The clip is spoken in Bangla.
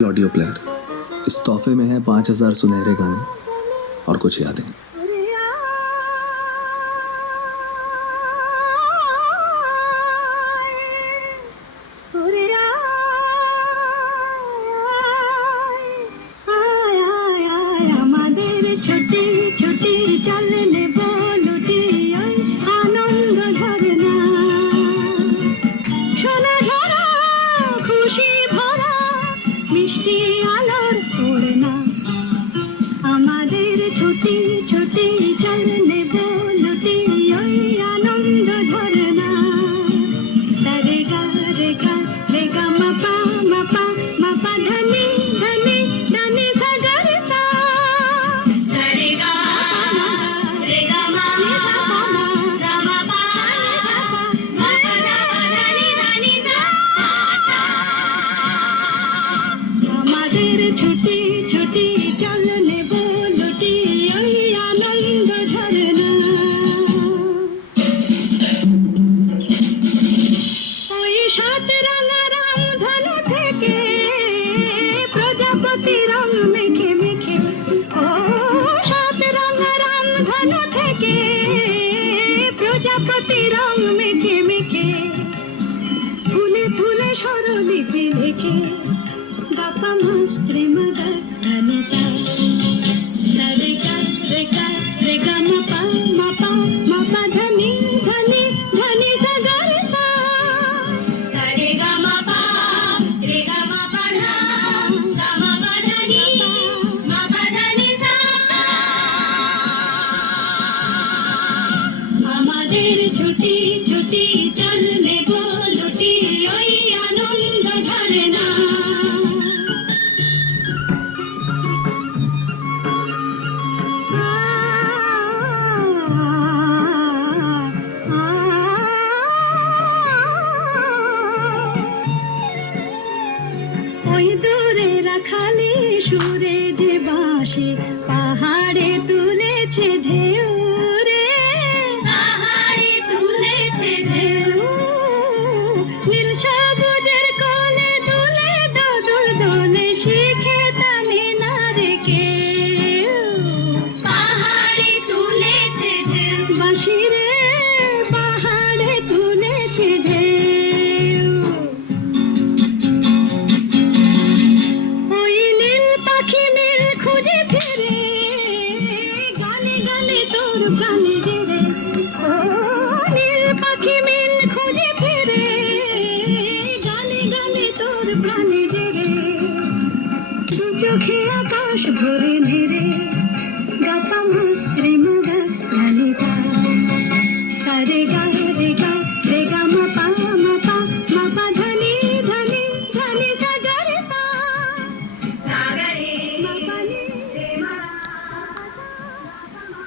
Audio player. इस तोहफे में है 5,000 सुनहरे गाने और कुछ यादें। প্রজাপতি রং মেখে মেখে ফুলে ফুলে স্বরলিপি লেখে বাপা মা রে মা ধনতা রে গা রে গা রে গা মা পা ধনি ধনি ধনি সাগর সা রে গা মা পা ধা গা মা পা ধনি মা পা ধনি সা। আমাদের ছুটি ছুটি চল নেব লুটি ওই আনন্দ ঝরনা। ওই দূরে রাখালি সুরে যে বাঁশি পাহাড়ে তুলেছে ঢেউ রে, পাহাড়ে তুলেছে ঢেউ। নীল সবুজের কোলে দুলে দোদুল দোলে শিখে তালে না রে কেউ, পাহাড়ে তুলেছে ঢেউ। বাঁশি রে পাহাড়ে তুলেছে ঢেউ। ওই নীল পাখি নীল খুঁজে ফিরে গানে গানে তোর প্রাণে জেরে। ও নীল পাখি নীল খুঁজে ফিরে গানে গানে তোর প্রাণে জেরে। দু চোখে আকাশ ভরে নেড়ে গাপা মা